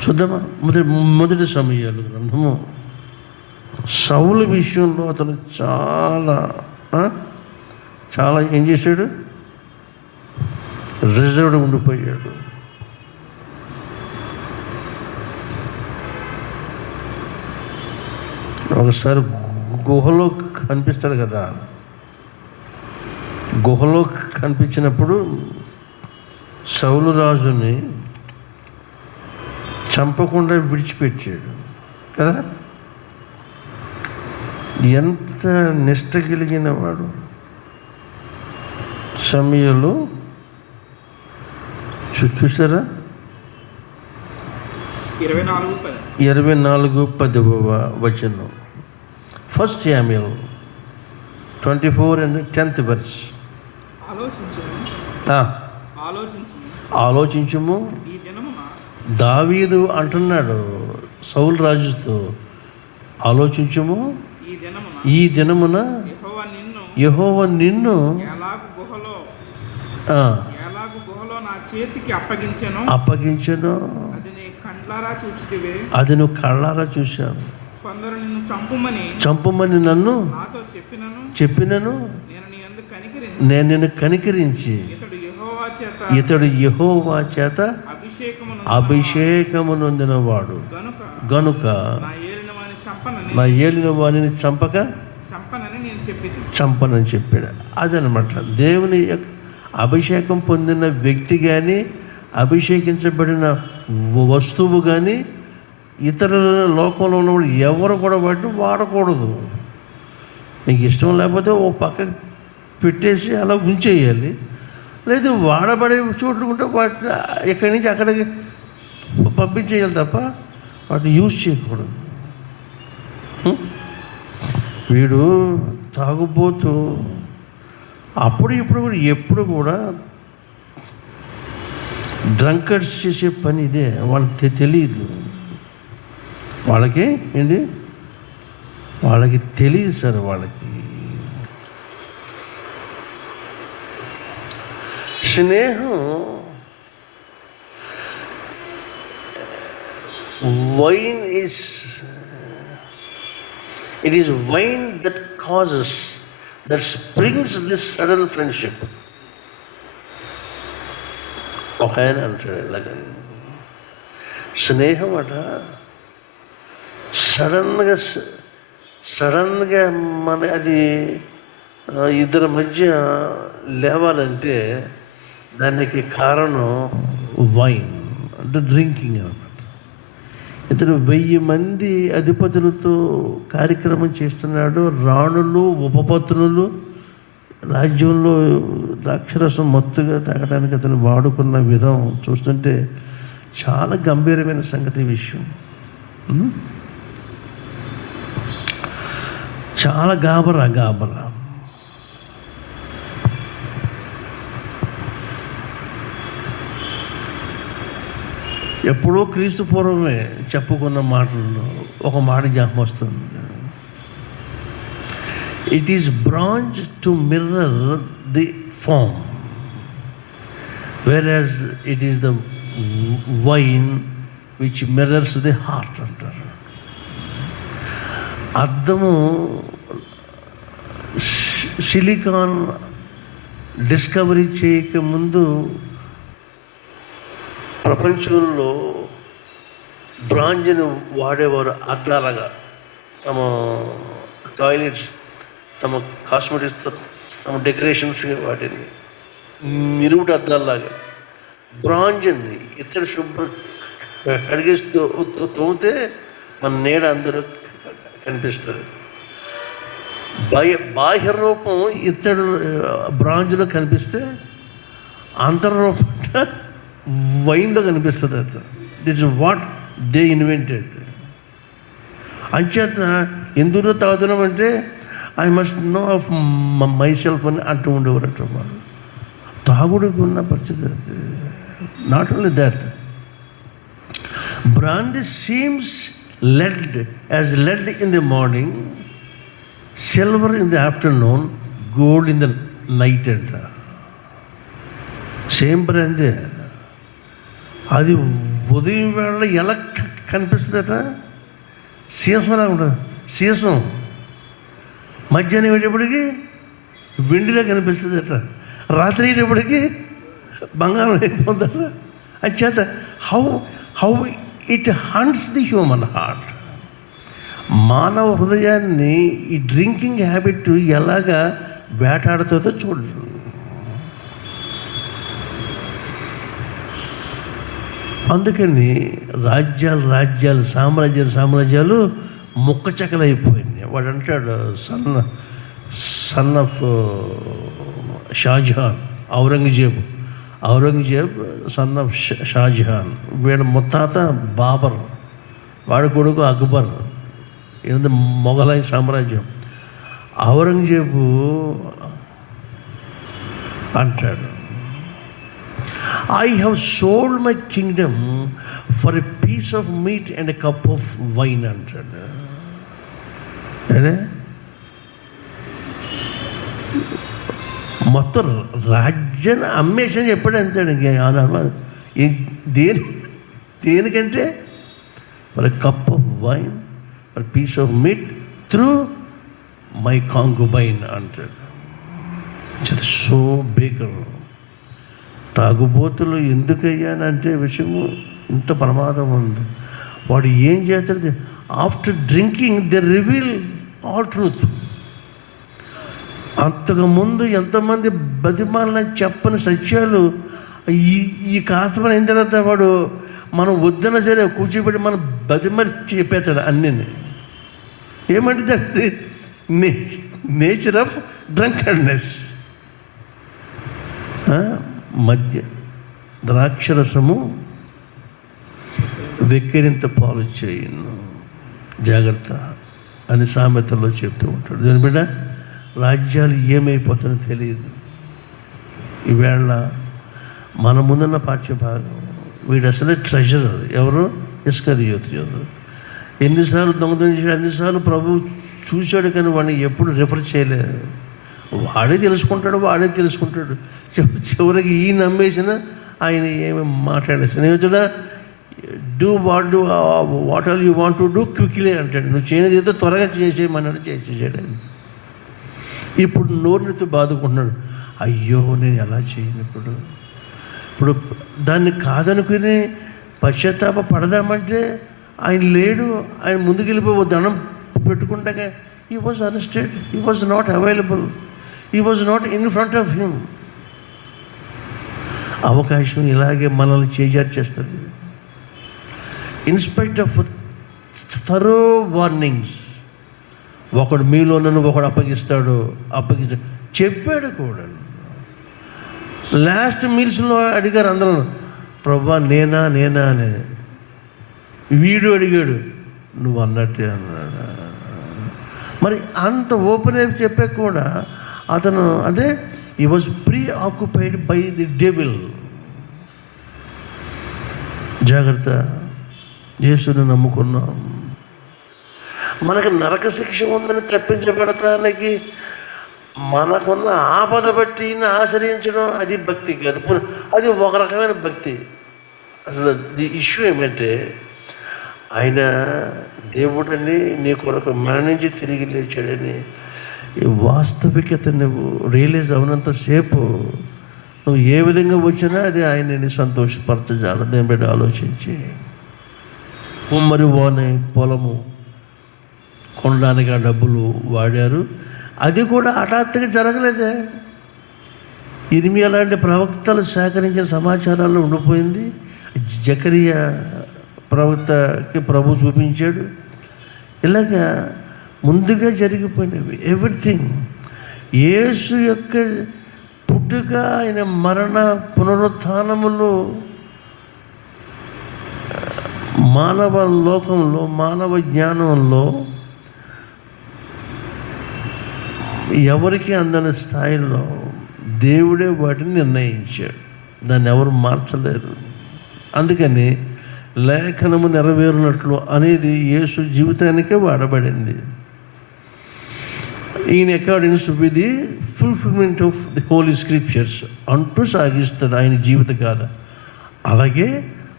చూద్దామా? మొదటి సమయాలు గ్రంథము. సౌలు విషయంలో అతను చాలా ఏం చేశాడు? రిజర్వ్డ్ ఉండిపోయాడు. ఒకసారి గుహలో కనిపిస్తాడు కదా, గుహలో కనిపించినప్పుడు సౌలు రాజుని చంపకుండా విడిచిపెట్టాడు కదా. ఎంత నిష్ట కలిగిన వాడు! సమయంలో చూసారా? 24:10 1 Samuel 24 and 10th verse. ఆలోచించుము. దావీదు అంటున్నాడు సౌలు రాజుతో, ఆలోచించుము, ఈ దినమున యెహోవా నిన్ను అప్పగించెను, అది నువ్వు కళ్ళారా చూశావు. చంపమని నన్ను చెప్పినను నేను నిన్ను కనికరించి ఇతడు యెహోవా చేత అభిషేకము నొందినవాడు గనుక నా ఏలిన వాణిని చంపనని చెప్పాడు. అదనమాట దేవుని అభిషేకం పొందిన వ్యక్తి కానీ అభిషేకించబడిన వస్తువు కానీ ఇతరుల లోకంలో ఉన్నవాడు ఎవరు కూడా వాడకూడదు. నీకు ఇష్టం లేకపోతే ఓ పక్క పెట్టేసి అలా ఉంచేయాలి. లేదు వాడబడే చోట్లు ఉంటే వాటిని ఎక్కడి నుంచి అక్కడికి పంపించేయాలి తప్ప వాటిని యూజ్ చేయకూడదు. వీడు తాగుబోతూ అప్పుడు ఇప్పుడు కూడా ఎప్పుడు కూడా డ్రంకర్స్ చేసే పని ఇదే. వాళ్ళకి తెలియదు, వాళ్ళకి ఏంటి, వాళ్ళకి తెలియదు సార్. వాళ్ళకి స్నేహం wine is it is wine that causes, that springs this sudden friendship. ఒక ఆయన అంటాడు ఇలాగ, స్నేహం అట సడన్గా మన అది ఇద్దరి మధ్య లేవాలంటే దానికి కారణం వైన్ అంటే డ్రింకింగ్ అనమాట. ఇతడు 1000 మంది అధిపతులతో కార్యక్రమం చేస్తున్నాడు. రాణులు ఉపపత్నులు రాజ్యంలో ద్రాక్షరసం మత్తుగా తాగడానికి అతను వాడుకున్న విధం చూస్తుంటే చాలా గంభీరమైన సంగతి విషయం. చాలా గాబరా. ఎప్పుడో క్రీస్తు పూర్వమే చెప్పుకున్న మాటల్లో ఒక మాట జ్ఞాపకం వస్తుంది. It is bronze to mirror the form, వెరాజ్ it is the wine which mirrors the heart అంటారు. అద్దము సిలికాన్ డిస్కవరీ చేయకముందు ప్రపంచంలో బ్రాంజ్ని వాడేవారు అద్దాలుగా. తమ టాయిలెట్స్, తమ కాస్మెటిక్స్, తమ డెకరేషన్స్ వాటిని నిరువుటి అద్దాలలాగా బ్రాంజ్ని ఇతడు శుభ్రం కడిగేసి తోమితే మన నీడ అందరూ కనిపిస్తుంది. బాహ్య రూపం ఇతడు బ్రాంజ్లో కనిపిస్తే అంతర్రూపం వైన్లో కనిపిస్తుంది అట. This is what they invented. అంచేత ఎందులో తాగుతున్నాం అంటే I must know of my self అని అంటూ ఉండేవారట వాళ్ళు. తాగుడికి ఉన్న పరిస్థితి. Not only that, brand seems lead as lead in the morning, silver in the afternoon, gold in the night అంట. సేమ్ బ్రాండే. అది ఉదయం వేళ ఎలా కనిపిస్తుందట? సీసంలా ఉంటుంది. సీసం మధ్యాహ్నం అయ్యేటప్పటికి వెండిలా కనిపిస్తుందట, రాత్రి అయ్యేటప్పటికి బంగారం అయిపోతారు. అంచేత how it haunts the human heart. మానవ హృదయాన్ని ఈ డ్రింకింగ్ హ్యాబిట్ ఎలాగా వేటాడుతుందో చూడండి. అందుకని రాజ్యాలు సామ్రాజ్యాలు ముక్క చెక్కలైపోయింది. వాడు అంటాడు son of Shahjahan, Aurangzeb son of Shahjahan. వీడు ముత్తాత బాబర్, వాడి కొడుకు అక్బర్. ఏంటంటే మొఘలాయి సామ్రాజ్యం. ఔరంగజేబు అంటాడు, I have sold my kingdom for a piece of meat and a cup of wine అంటాడు. మొత్తం రాజ్యాన్ని అమ్మేసని చెప్పాడు. అంతే. దేనికంటే for a cup of wine, for piece of meat through my కాంకుబైన్ అంటాడు. So baker. తాగుబోతులు ఎందుకయ్యానంటే విషయము ఇంత ప్రమాదం ఉంది. వాడు ఏం చేస్తాడు? After drinking they reveal all truth. అంతకుముందు ఎంతమంది బతిమాలని చెప్పని సత్యాలు ఈ కాస్తమని అయిన తర్వాత వాడు మనం వద్దన సరే కూర్చోబెట్టి మనం బతిమని చెప్పేస్తాడు అన్నీ. ఏమంటే దట్ నేచర్ ఆఫ్ డ్రంకర్డ్నెస్. మధ్య ద్రాక్షరసము వెక్కిరింత పాలు చేయను, జాగ్రత్త అని సామెతల్లో చెప్తూ ఉంటాడు. దాని బిడ్డ రాజ్యాలు ఏమైపోతాయో తెలియదు. ఈవేళ మన ముందున్న పాఠ్యభాగం, వీడు అసలే ట్రెజరర్. ఎవరు? ఇస్కరియోతు. ఎన్నిసార్లు దొంగతనం, అన్నిసార్లు ప్రభు చూశాడు, కానీ వాడిని ఎప్పుడు రిఫర్ చేయలేదు. వాడే తెలుసుకుంటాడు. చివరికి ఈ నమ్మేసిన ఆయన ఏమి మాట్లాడే స్నేహితుడా, do what all you want to do quickly అంటాడు. నువ్వు చేయనిది ఏదో త్వరగా చేసేయమన్నాడు, చేసేసాడు. ఇప్పుడు నోరునితో బాదుకుంటున్నాడు. అయ్యో నేను ఎలా చేయను. ఇప్పుడు దాన్ని కాదనుకుని పశ్చాత్తాప పడదామంటే ఆయన లేడు. ఆయన ముందుకెళ్ళిపోయి దండం పెట్టుకుంటాగా he was arrested, he was not available, he was not in front of him. అవకాశం ఇలాగే మనల్ని చేజార్చేస్తుంది. ఇన్స్పైట్ ఆఫ్ థరో వార్నింగ్స్, ఒకడు మీలో నన్ను ఒకడు అప్పగిస్తాడు చెప్పాడు కూడా. లాస్ట్ మీల్స్లో అడిగారు అందరూ, ప్రభా నేనా అని. వీడు అడిగాడు, నువ్వు అన్నట్టే అన్నాడు. మరి అంత ఓపెన్ అయి చెప్పాక కూడా అతను అంటే ఈ was pre occupied by the devil. జాగ్రత్త, యేసుని నమ్ముకున్నాం. మనకు నరక శిక్ష ఉందని తప్పించబడటానికి మనకున్న ఆపద బట్టి ఆశ్రయించడం అది భక్తి కాదు, అది ఒక రకమైన భక్తి. అసలు ది ఇష్యూ ఏమంటే, ఆయన దేవుడని నీ కొరకు మరణించి తిరిగి లేచాడని ఈ వాస్తవికత నువ్వు రియలైజ్ అవునంతసేపు నువ్వు ఏ విధంగా వచ్చినా అది ఆయనని సంతోషపరచజాల. దేని బట్టి ఆలోచించి కుమ్మరి ఓనే పొలము కొనడానికి ఆ డబ్బులు వాడారు. అది కూడా హఠాత్తుగా జరగలేదే. ఇర్మియా లాంటి ప్రవక్తలు సేకరించిన సమాచారాల్లో ఉండిపోయింది. జకరియా ప్రవక్తకి ప్రభు చూపించాడు. ఇలాగా ముందుగా జరిగిపోయినవి ఎవ్రీథింగ్. యేసు యొక్క పుట్టుక, ఆయన మరణ పునరుత్థానములు మానవ లోకంలో, మానవ జ్ఞానంలో ఎవరికి అందని స్థాయిలో దేవుడే వాటిని నిర్ణయించాడు. దాన్ని ఎవరు మార్చలేరు. అందుకని లేఖనము నెరవేరినట్లు అనేది యేసు జీవితానికే వాడబడింది. ఈయన అకార్డింగ్స్ to be the fulfilment of the Holi scriptures అంటూ సాగిస్తాడు ఆయన జీవిత కాలం. అలాగే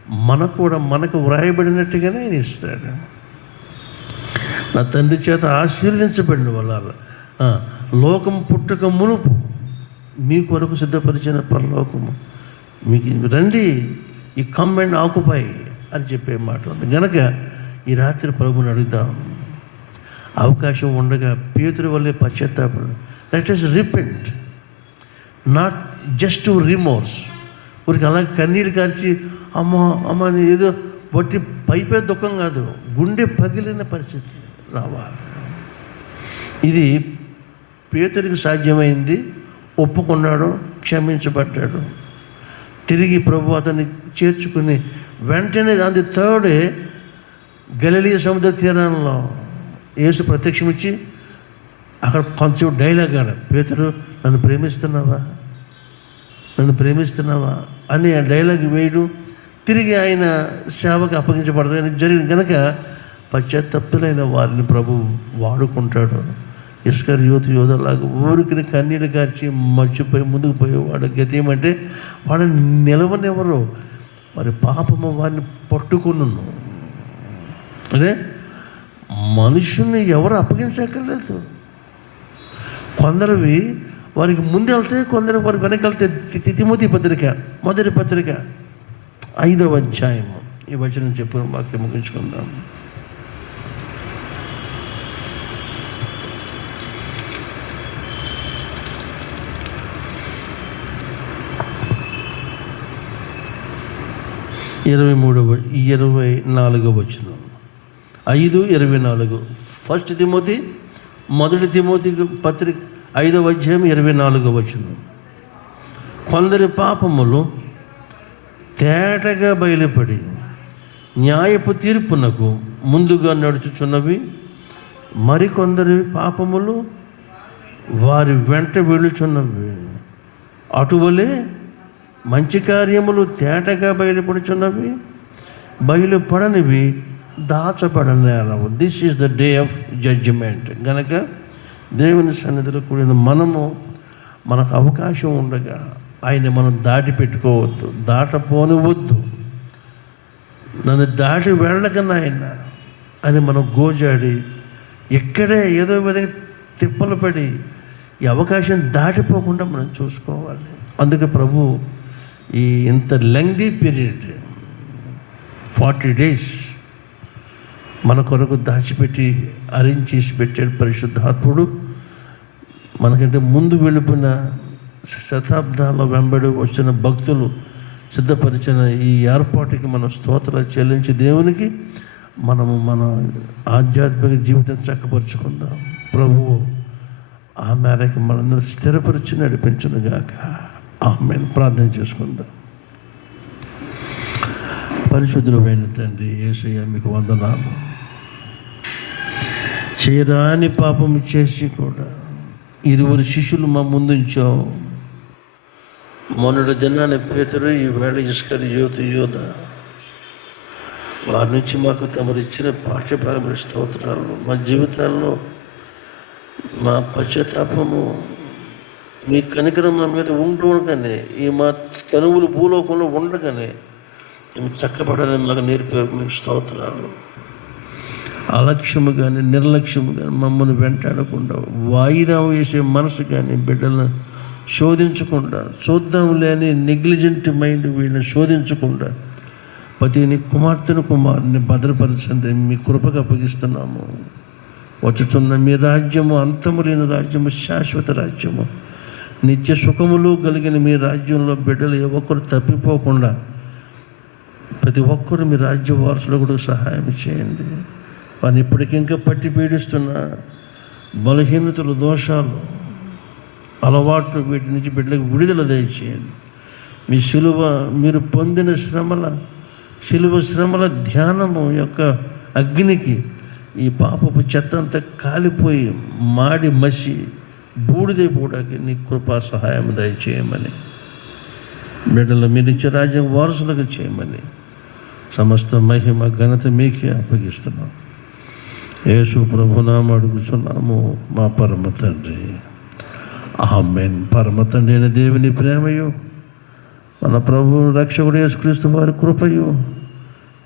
మనకు వ్రాయబడినట్టుగానే ఆయన ఇస్తాడు. నా తండ్రి చేత ఆశీర్వదించబడిన వాళ్ళ లోకం పుట్టక మునుపు మీ కొరకు సిద్ధపరిచిన పరలోకము మీకు రండి, ఈ కమ్ అండ్ ఆకుపై అని చెప్పే మాట ఉంది. గనక ఈ రాత్రి ప్రభుని అడుగుదాం, అవకాశం ఉండగా పేతురు వల్లే పశ్చాత్తాపడు. That is repent, not just to remorse. ఊరికి అలా కన్నీళ్ళు కార్చి అమ్మ అని ఏదో బట్టి పైపే దుఃఖం కాదు, గుండె పగిలిన పరిస్థితి రావాలి. ఇది పేతురికి సాధ్యమైంది, ఒప్పుకున్నాడు, క్షమించబడ్డాడు. తిరిగి ప్రభు అతన్ని చేర్చుకుని వెంటనే దాని థర్డ్ గలిలయ సముద్ర తీరంలో యేసు ప్రత్యక్షమిచ్చి అక్కడ కొంచెం డైలాగ్ ఆడ, పేతురు నన్ను ప్రేమిస్తున్నావా అని ఆ డైలాగ్ వేయడం, తిరిగి ఆయన సేవకు అప్పగించబడదని జరిగింది. కనుక పశ్చాత్తప్తులైన వారిని ప్రభు వాడుకుంటాడు. ఇస్కరియోతు యోధలాగా ఊరికి కన్నీళ్ళు కార్చి మర్చిపోయి ముందుకు పోయేవాడు. గతి ఏమంటే వాడు నిలవనెవరు, మరి పాపము వారిని పట్టుకున్నాను. అంటే మనుషుల్ని ఎవరు అప్పగించక్కర్లేదు. కొందరివి వారికి ముందు వెళ్తే, కొందరు వారికి వెనక వెళ్తే. తిమోతి పత్రిక మొదటి పత్రిక 5వ అధ్యాయము ఈ వచనం చెప్పిన వాక్యం ముగించుకుందాం. ఇరవై 24వ వచనం. 5:24. ఫస్ట్ తిమోతి మొదటి తిమోతి పత్రిక 5వ అధ్యాయం 24వ వచనం. కొందరి పాపములు తేటగా బయలుపడి న్యాయపు తీర్పునకు ముందుగా నడుచుచున్నవి, మరికొందరి పాపములు వారి వెంట వెళుచున్నవి. అటువలే మంచి కార్యములు తేటగా బయలుపడుచున్నవి, బయలుపడనివి దాచబడనేలవు. This is the day of judgement. గనక దేవుని సన్నిధిలో కూడిన మనకు అవకాశం ఉండగా ఆయన మనం దాటి పెట్టుకోవద్దు, దాటపోనివద్దు. నన్ను దాటి వెళ్ళకన్నా ఆయన అని మనం గోజాడి ఇక్కడే ఏదో విధంగా తిప్పలు పడి ఈ అవకాశం దాటిపోకుండా మనం చూసుకోవాలి. అందుకే ప్రభు ఈ ఇంత లెంగ్దీ పీరియడ్ 40 days మన కొరకు దాచిపెట్టి అరేంజ్ చేసి పెట్టాడు పరిశుద్ధాత్ముడు. మనకంటే ముందు వెళ్ళిపోయిన శతాబ్దాల వెంబడి వచ్చిన భక్తులు సిద్ధపరిచిన ఈ ఏర్పాటుకి మనం స్తోత్రాలు చెల్లించి దేవునికి మన ఆధ్యాత్మిక జీవితం చక్కపరుచుకుందాం. ప్రభువు ఆ మేరకు మనందరూ స్థిరపరిచి నడిపించునుగాక. ఆమేన్. ప్రార్థన చేసుకుందాం. పరిశుద్ధుడైన తండ్రి యేసయ్య, మీకు వందనాలు. చేయరాని పాపం చేసి కూడా 20 శిష్యులు మా ముందుంచావు. మొన్నటి దినాన్ని పేతురు, ఈవేళ ఇస్కరియోతు యోధ. వారి నుంచి మాకు తమరు ఇచ్చిన పాఠ్యభాగమైన స్తోత్రాలు. మా జీవితాల్లో మా పశ్చాత్తాపము, మీ కనికరం మా మీద ఉండగానే, ఈ మా తనువులు భూలోకంలో ఉండగానే మేము చక్కబడాలని మాకు నేర్పారు. మీకు స్తోత్రాలు. అలక్ష్యము కానీ నిర్లక్ష్యము కానీ మమ్మల్ని వెంటాడకుండా, వాయిదా వేసే మనసు కానీ బిడ్డలను శోధించకుండా, చూద్దాం లేని నెగ్లిజెంట్ మైండ్ వీళ్ళని శోధించకుండా ప్రతి కుమార్తెని భద్రపరచండి. మీ కృపకు అప్పగిస్తున్నాము. వచ్చుతున్న మీ రాజ్యము అంతము లేని రాజ్యము, శాశ్వత రాజ్యము, నిత్య సుఖములు కలిగిన మీ రాజ్యంలో బిడ్డలు ఏ ఒక్కరు తప్పిపోకుండా ప్రతి ఒక్కరు మీ రాజ్య వారసులు కూడా సహాయం చేయండి. వారిని ఇప్పటికింకా పట్టి పీడిస్తున్న బలహీనతలు, దోషాలు, అలవాట్లు, వీటి నుంచి బిడ్డలకు విడుదల దయచేయండి. మీ మీరు పొందిన శిలువ శ్రమల ధ్యానము యొక్క అగ్నికి ఈ పాపపు చెత్త అంతా కాలిపోయి మాడి మసి బూడిదైపోవడానికి నీ కృపా సహాయం దయచేయమని, బిడ్డలు మీ నిత్య రాజ్యం వారసులుగా చేయమని సమస్త మహిమ ఘనత మీకే అప్పగిస్తున్నాం. యేసు ప్రభునామం అడుగుతున్నాము మా పరమ తండ్రి. ఆమేన్. పరమ తండ్రి అయిన దేవుని ప్రేమయు, మన ప్రభు రక్షకుడు యేసుక్రీస్తు వారి కృపయు,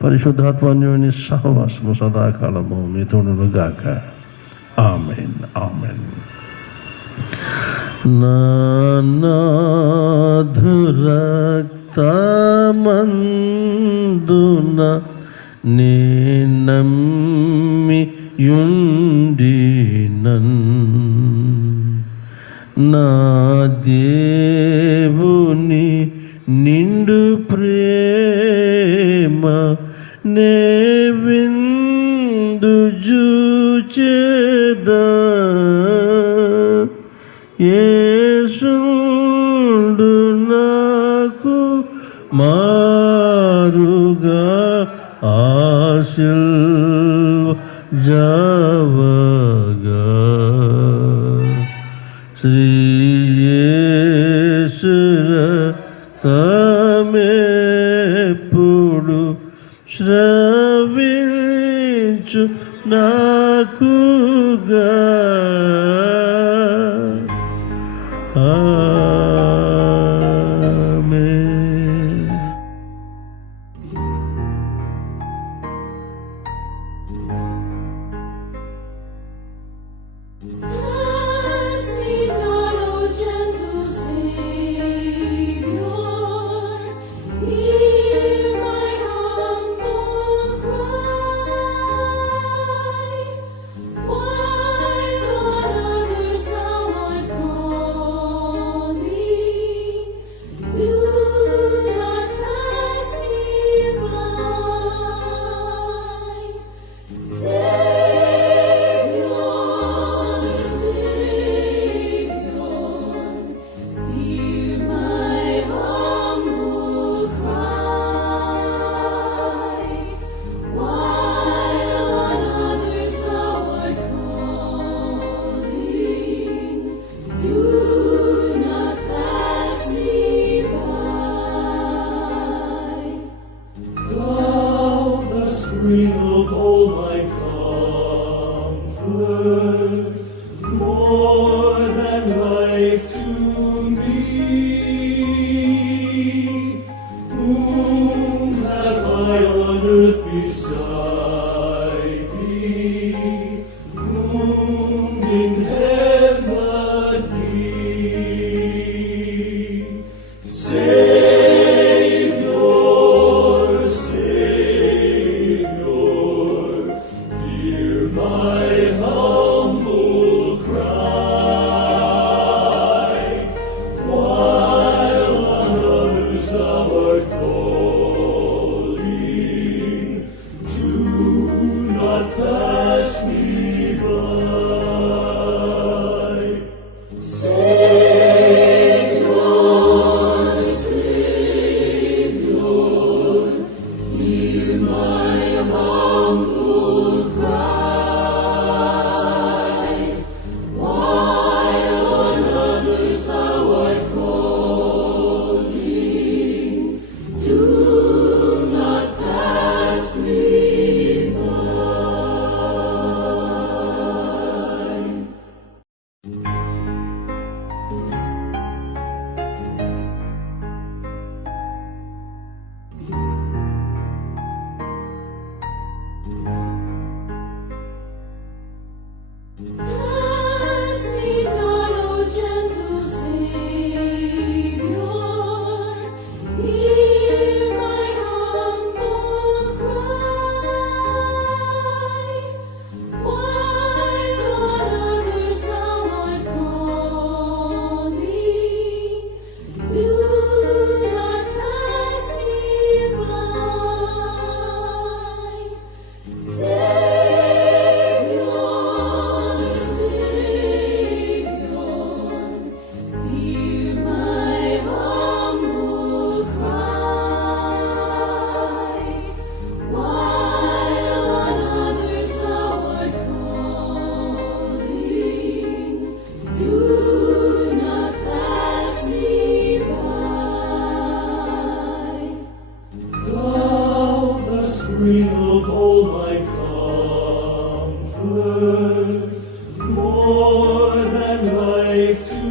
పరిశుద్ధాత్మన్యుని సహవాసము సదాకాలము మీతోడును గాక. ఆమేన్. ఆమేన్. నాధురక్తమందున నీ నమ్మియుండినన్ నా దేవుని నిండు ప్రేమ నే విందు జూచెదా యేసుండు నాకు మారుగా ఆశీర్వజావగా శ్రీ యేసు రక్తమెప్పుడు స్రవించు నాకుగా. ఆమేన్. Ask me not, O gentle Savior, hear my humble cry. While on others thou art calling, do not pass me by. Savior, hear my humble cry. While on others thou art calling, do not pass me by. Thou, the spring of all my comfort, more than life to me. Whom have I on earth beside thee? Whom in heaven but thee? Savior, Savior, hear my humble cry. While on others thou art calling, do not pass me by. Savior, Savior, hear my humble cry. While on others thou art calling, do not pass me by. Ask me not, O gentle Savior, hear my humble cry. While on others thou art calling, do not pass me by. Savior, Savior, hear my humble cry. While on others thou art calling, do not pass me by. Thou, the spring of all my comfort, more than life to